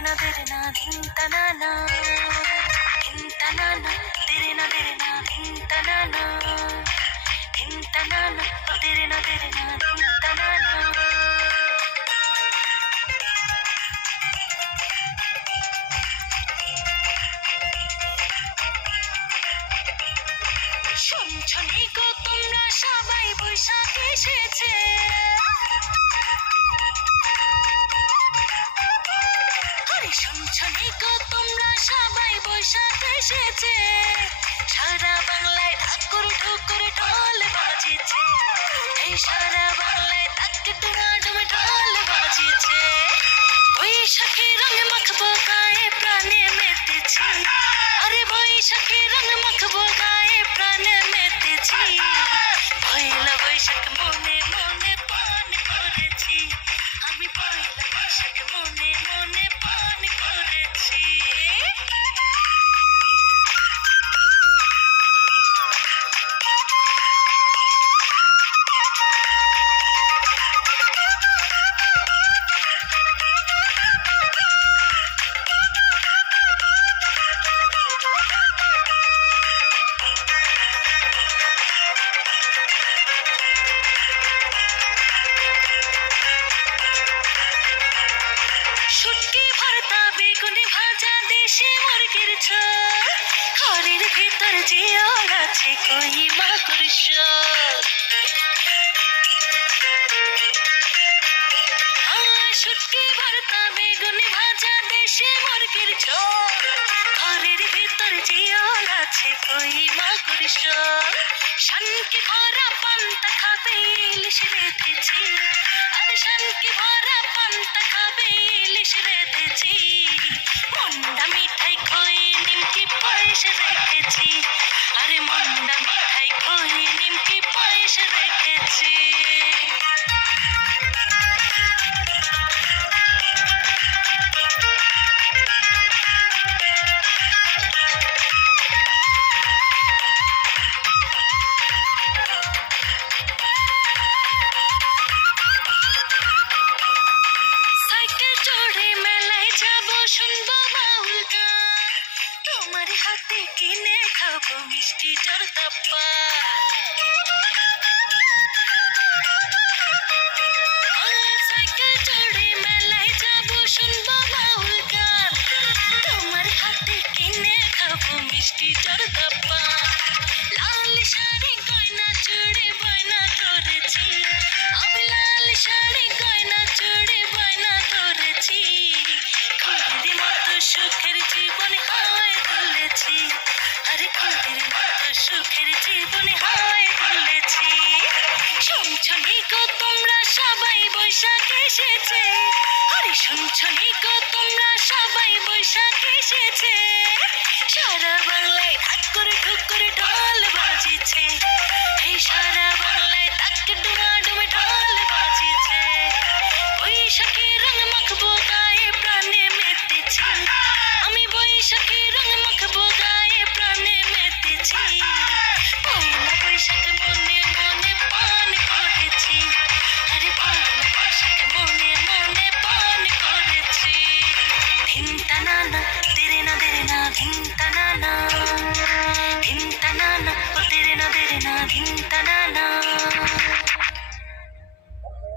तेरे ना धिन तना ना धिन तना ना तेरे ना धिन तना ना धिन तना ना तेरे ना धिन तना ना শুনছনি গো তোমরা সবাই বৈশাখ এসেছে আরে শুনছনি গো তোমরা সবাই বৈশাখ এসেছে সারা বাংলায় ঠাকুর ঠুকুর ঢোল বাজেছে এই সারা বাংলায় তাক ডুমাডুম ঢোল বাজেছে বৈশাখী রং মাখবো গায়ে প্রাণে মেতেছি আরে বৈশাখী রং মাখবো গায়ে প্রাণে মেতেছি পয়লা বৈশাখ মনে মনে পান করেছি আমি পয়লা বৈশাখ মনে মনে পান করেছি শুটকি ভর্তা বেগুনি ভাজা দেশি মুরগির ঝোল ঘরের ভিতর জিয়ল আছে কই মাগুর শোল শুটকি ভর্তা বেগুনি ভাজা দেশি মুরগির ঝোল ঘরের ভিতর জিয়ল আছে কই মাগুর শোল শানকি ভরা পান্তা খাবে ইলিশ রেঁধেছি আরে শানকি ভরা পান্তা খাবে ইলিশ রেঁধেছি মন্ডা মিঠাই খই নিমকি পায়েস রেখেছি আরে মন্ডা মিঠাই খই নিমকি পায়েস রেখেছি সাইকেল চড়ে মেলায় যাবো শুনবো বাউল গান তোমার হাতে কিনে খাবো মিষ্টি জর্দা সাইকেল চড়ে মেলায় যাবো শুনবো বাউল গান তোমার হাতে কিনে খাবো মিষ্টি জর্দা লাল শাড়ি গয়না চুড়ি বয়না করেছি আমি লাল শাড়ি গয়না চুড়ি বয়না করেছি খুঁড়ির মতো সুখের জীবন হাওয়ায় তুলেছি আরে খুঁড়ির মতো সুখের জীবন হাওয়ায় তুলেছি শুনছনি গো তোমরা সবাই বৈশাখ এসেছে আরে শুনছনি গো তোমরা সবাই বৈশাখ এসেছে সারা বাংলায় ঠাকুর ঠুকুর ঢোল বাজেছে এই সারা বাংলায় তাক ডুমাডুম ঢোল বাজেছে বৈশাখী